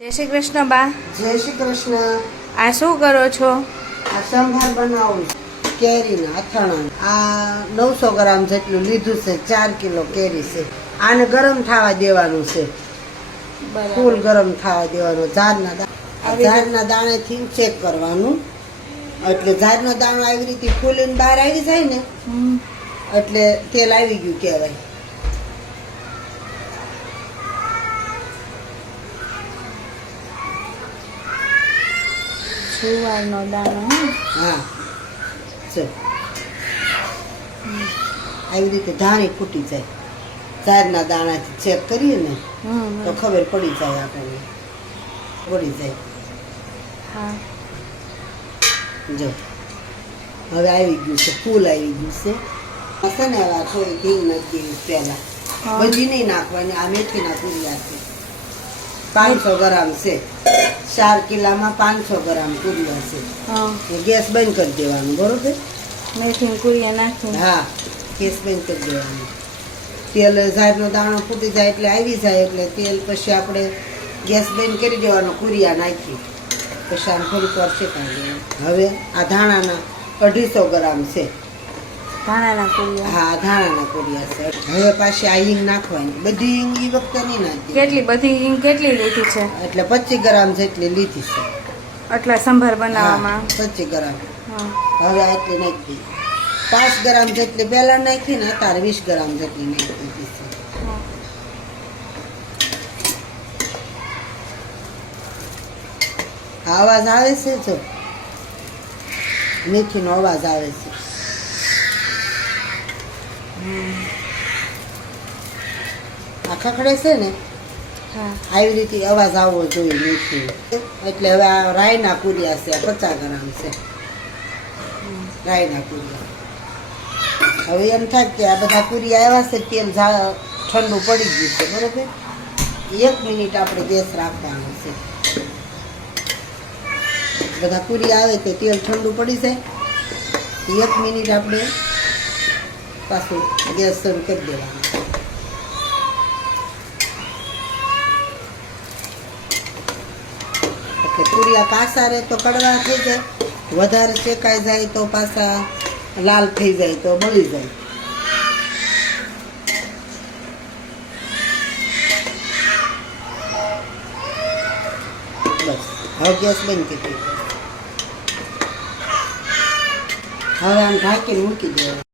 જય શ્રી કૃષ્ણ બા. જય શ્રી કૃષ્ણ. આ શું કરો છો? આ સંભાર બનાવું છું કેરીના અથાણા. આ 900 ગ્રામ જેટલું લીધું છે. 4 કિલો કેરી છે. આને ગરમ થવા દેવાનું છે, ફૂલ ગરમ થવા દેવાનું. ઝાડના દાણેથી ચેક કરવાનું, એટલે ઝાડનો દાણો આવી રીતે ફૂલીને બહાર આવી જાય ને એટલે તેલ આવી ગયું કહેવાય. જુવારનો દાણો. હા, ચલ આવી રીતે ધાણી ફૂટી જાય. ઝાડના દાણાથી ચેક કરીએ ને તો ખબર પડી જાય આપણને, પડી જાય. હા, જો હવે આવી ગયું છે, ફૂલ આવી ગયું છે. હશે ને હવે થોડી ઘી નાખી દેવી પહેલા, બધી નહીં નાખવાની. આ મેથીના પૂરિયા છે, 500 ગ્રામ છે. 4 કિલામાં 500 ગ્રામ પૂરિયા છે. એ ગેસ બંધ કરી દેવાનું, બરોબર? મેથી કુરિયા નાખી. હા, ગેસ બંધ કરી દેવાનું. તેલ ઝાડનો દાણો ફૂટી જાય એટલે આવી જાય એટલે તેલ પછી આપણે ગેસ બંધ કરી દેવાનો, કુરિયા નાખી પછી આમ થોડીક વાર શેકાઈ દેવાનું. હવે આ ધાણાના 250 ગ્રામ છે. ધાણાના કુરિયા. હા, ધાણાના કુરિયા છે. હવે પાછી આ હિંગ નાખવાની. બધી હિંગ એ વખતે નહીં નાખી. કેટલી બધી હિંગ કેટલી લીધી છે? એટલે 25 ગ્રામ જેટલી લીધી છે. આટલા સંભાર બનાવવામાં. 25 ગ્રામ. હા. હવે આટલી નાખી દઈએ. 5 ગ્રામ જેટલી પહેલા નાખી ને અત્યારે 20 ગ્રામ જેટલી નાખી દીધી છે. અવાજ આવે છે? જો મેથીનો અવાજ આવે છે. આ ખખડે છે ને, હા, આવી રીતે અવાજ આવવો જોઈએ મેથી. એટલે હવે આ રાયના કુરિયા છે, 50 ગ્રામ છે રાયના કુરિયા. હવે એમ થાય કે આ બધા કુરિયા આવ્યા છે, તેલ ઠંડુ પડી ગયું છે, બરોબર? 1 મિનિટ આપણે ગેસ રાખવાનો છે. બધા કુરિયા આવે તો તેલ ઠંડુ પડી જાય, 1 મિનિટ આપણે પાછું ગેસ શરૂ કરી દેવાનું. એટલે કુરિયા કાસા રહે તો કડવા થઈ જાય, વધારે શેકાઈ જાય તો પાછા લાલ થઈ જાય તો બળી જાય. બસ હવે ગેસ બંધ કરી દીધો. હવે આમ ઢાંકીને મૂકી દેવાનું.